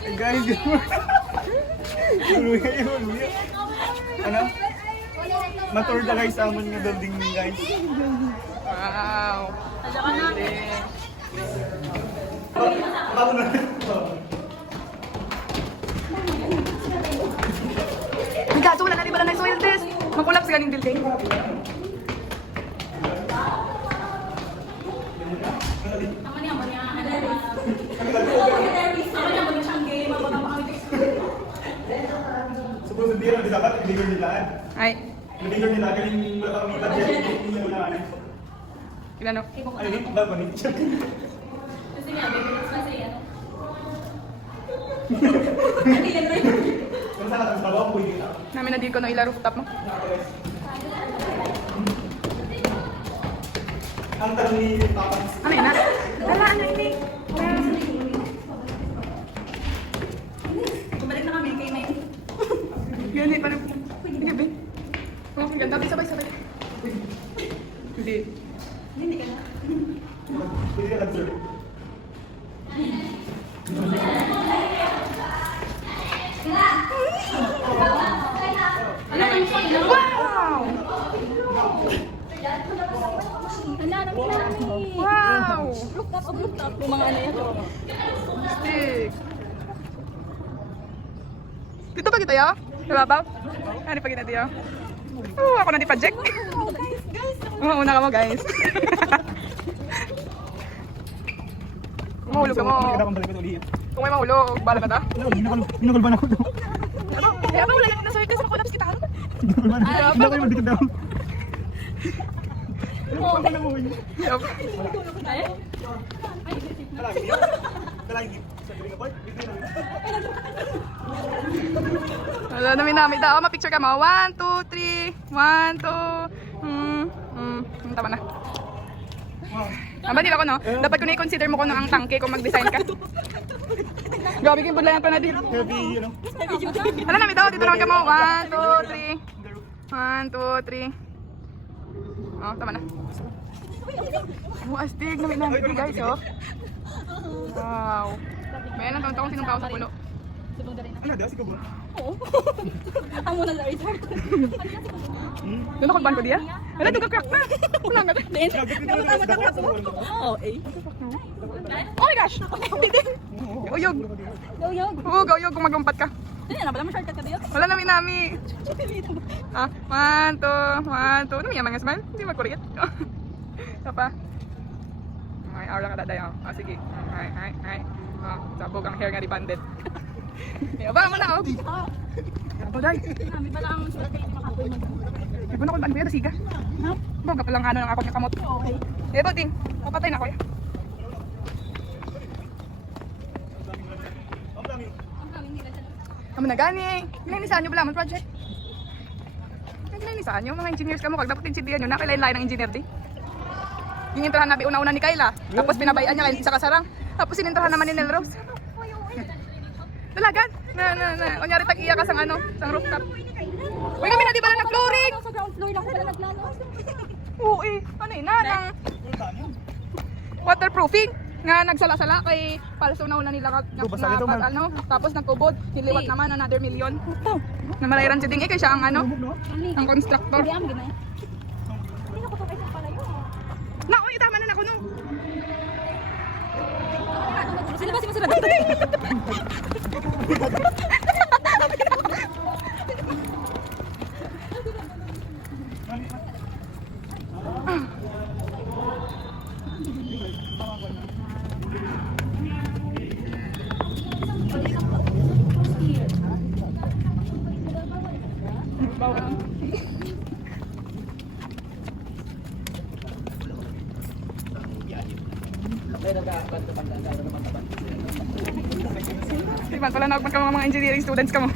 Guys, ano? Matur na guys sa amon nga building guys. Wow. Bago na. May gato, wala na rin pala na soil test. Makulap sa ganing building. Suppose hindi na dapat i-deliver nila. Ay, I-deliver nila galing wala kang budget. Hindi na wala. ilan o? Ano yun? Bago ni. Kasi nga, baby, mas masaya yan. Kung saan ang trabaho, pwede na. Namin na din ko no ila rooftop mo. Ang tanong ni Papa. Ano yun na? Dala, ano yun eh? Bumalik na kami kay May. Gani, parang... Hindi, Ben. Oh, ang ganda. Sabay. Hindi. Hindi ka na. Pwede ka lang, sir. Wow! Wala, namin. Wow! Rooftop. Yung mga ano yan. Stick. Dito pa kita ya? Nababaw? Ano pa kita ya? Oh, ako na di project. Oo, una ka mo guys. Kung mahulog ka mo. Hindi ka na balik ulit. Kung may mahulog, bala ka ta. Hinukol ba na ako? Ano? Kaya ba wala yan na circus? Ako labas kita. Hinukol ba na? Hindi ako yung magdikit daw. Oo, Yup. Ay? Wala namin daw. Ma-picture ka mo. 1, 2, 3. 1, 2. Tama na. Di ba ko no? Dapat ko na-consider mo ko no ang tangke kung mag-design ka. Gabi king budlayan pa na dito. Heavy, you know. Wala namin daw. Dito naman ka mo. 1, 2, 3. 1, 2, 3. Oh, tama na. Oh, astig. Namin dito guys, oh. Wow. May lang taon-taon sinong tao sa pulo. Subong na rin na. Ano, di ako si Kubo. Oo. Ang muna sa resort. Doon ako ban ko diya? Wala, doon ka crack na. Wala nga. Oo, eh. Oh my gosh! Uyog! Yo. Oo, gauyog kung magumpat ka. Hindi na, wala mo shortcut ka diyo. Wala nami. Ah, 1, 2, 1, 2. Ano may mga smile? Hindi magkuriyat. Ito pa. Ay, aura ka daday. Ah, sige. Ay. Ah, sabog ang hair nga di banded. Ba mo na, oh. Abo, day. Kami pala ang sulat kayo makapon mo. Ibo na ko ban ko yan, siga. Baga palang ano ng ako niya kamot. Okay. Ebo, ting. Papatay na ko ya. Amo na gani. Ginanisan nyo bala man project. Ginanisan nyo, mga engineers ka mo. Kag dapat insindihan nyo, nakilain-lain ng engineer di. Yung intrahan nabi una-una ni Kayla. Tapos pinabayaan niya kay isa kasarang. Tapos sinintrahan naman ni Nel Rose. Dalagan. Na. Kunyari tag-iya ka sang ano, sang rooftop. Uy, kami na di ba na nag-flooring? Sa ground floor lang sila naglalo. Oo eh. Ano eh, nanang. Waterproofing. Nga nagsala-sala kay palso na una nila ano, tapos nagkubod, hiliwat naman another million. Na malayaran si Ding kay siya ang ano, ang constructor. Hindi am ginay. Hindi na ko pa kayo pala yun. Na, oy, tama na ako no. Sila ba si Masarap? Diba pala nagpan ka mga engineering students ka mo.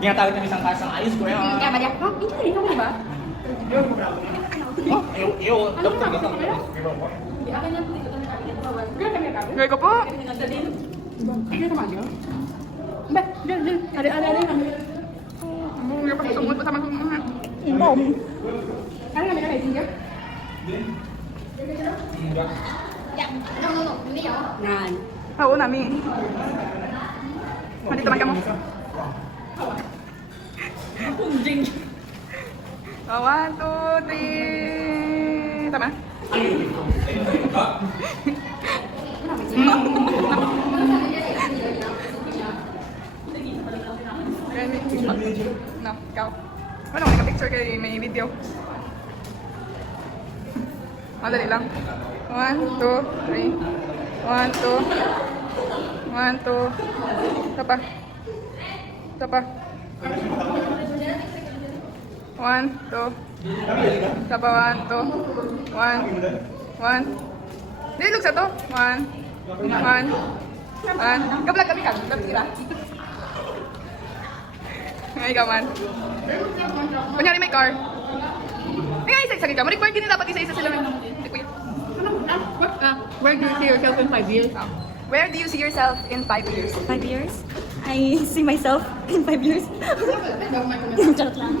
Tinatawag ng isang kasang ayos ko yan. Kaya ba diya? Ha? Ito rin ako ba? Iyo, doktor ka. Gawin ko po. Ada. Ang mga pagkasunod pa sa mga Imbom. ano namin na kaisin dyan? Nan. Oo, nami. Nandito man ka mo. Oh, 1, 2, 3. Tama? No, ikaw. Ano, may ka-picture kayo, may video. Madali lang. 1, 2, 3. 1, 2. 1, 2. Isa pa. Isa pa. 1, 2. Isa pa, 1, 2. 1. 1. Hindi, lugsa to. 1. 1. 1. Kablag kami ka. Kablag sila. Ngayon ka man. Kunyari may car. May isa-isa ka. Ma-record din dapat isa-isa sila. Hindi ko yun. Where do you see yourself in 5 years? Where do you see yourself in 5 years? 5 years? I see myself in 5 years. Charot lang.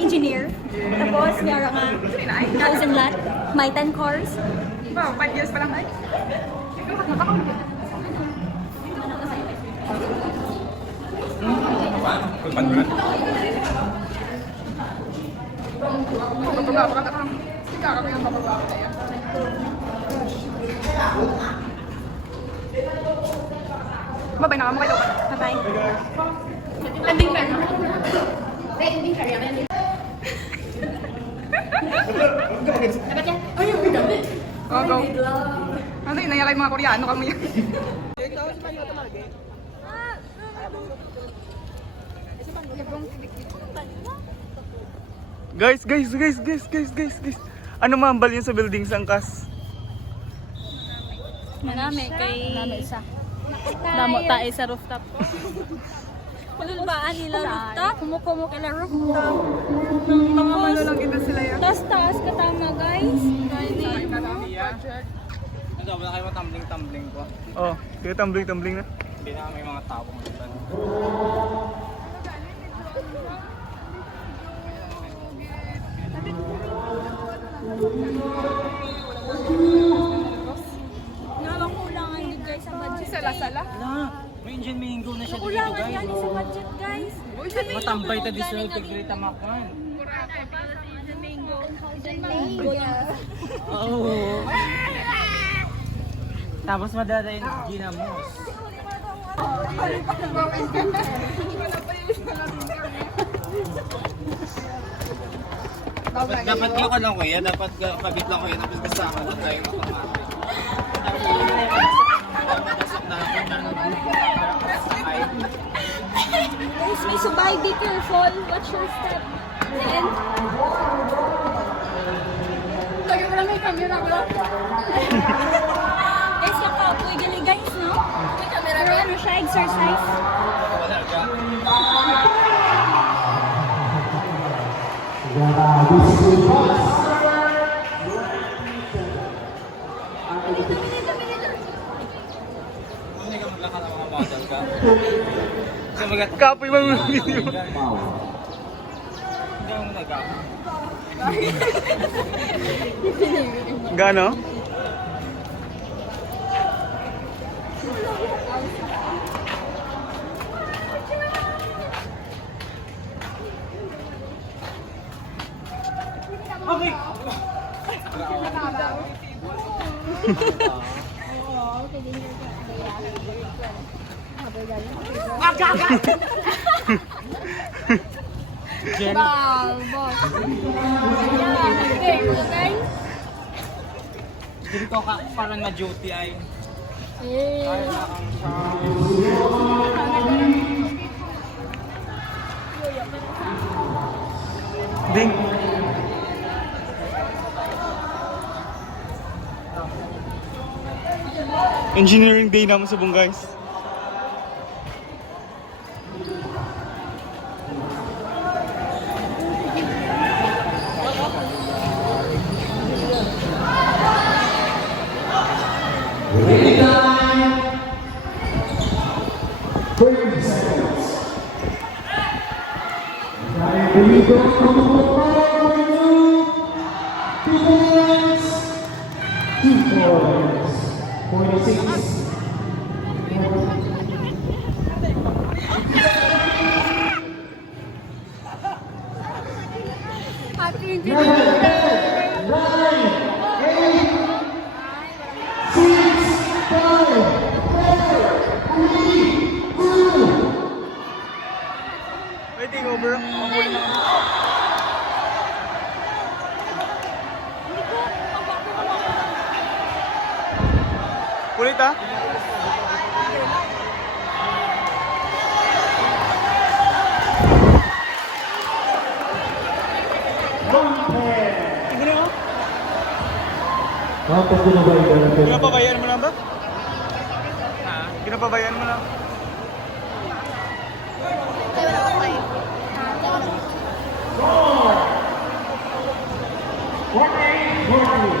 Engineer. Tapos, mayroon nga house and lot. My 10 cars. Wow, 5 years pa lang ay. Bababa ka lang. Sige ka kami ang bababa ka yan. Babay na ka mo kayo. Bye-bye. Landing fair. Landing fair yan. Dapat yan. Go, go. Ano yun, nayalay mga Koreano kami yan. Guys. Ano mambal yun sa building sa angkas? Marami kay... Damo tayo sa rooftop. Kululbaan nila rooftop. Kumukumo kila rooftop. Mga malulang kita sila yan. Taas katama guys. Ano, wala kayo tumbling po. Oh, kaya tumbling na. Hindi na may mga tao kung saan. Kulangan din guys sa budget. Sala-sala. Wala! May Indian mango na siya dito Kulangan guys. yan sa budget guys. Matambay ta di sa Tigrita Makwan. Mango yan. Oo. Tapos madadayin ginamos. Dapat ka lang kuya, dapat pabit lang kuya, dapat kasama na tayo Guys, may subay, be careful. Watch your step. Then, Lagi mo lang may camera ko. guys, nakapoy gali guys, no? May camera. Pero ano siya, exercise. Hindi ka maglakad ng mga model ka. So magat Kapoy mga video. hindi ako nag-ako. Gano? Okay! Jen, dito ka parang na-duty ay. Ding. Engineering day naman sa buong guys. Happy birthday! Waiting over. Makulit na. Kulit ah. Tignan mo. Tapos binabayad na natin. Pinapabayaan mo lang ba? Pinapabayaan mo lang. What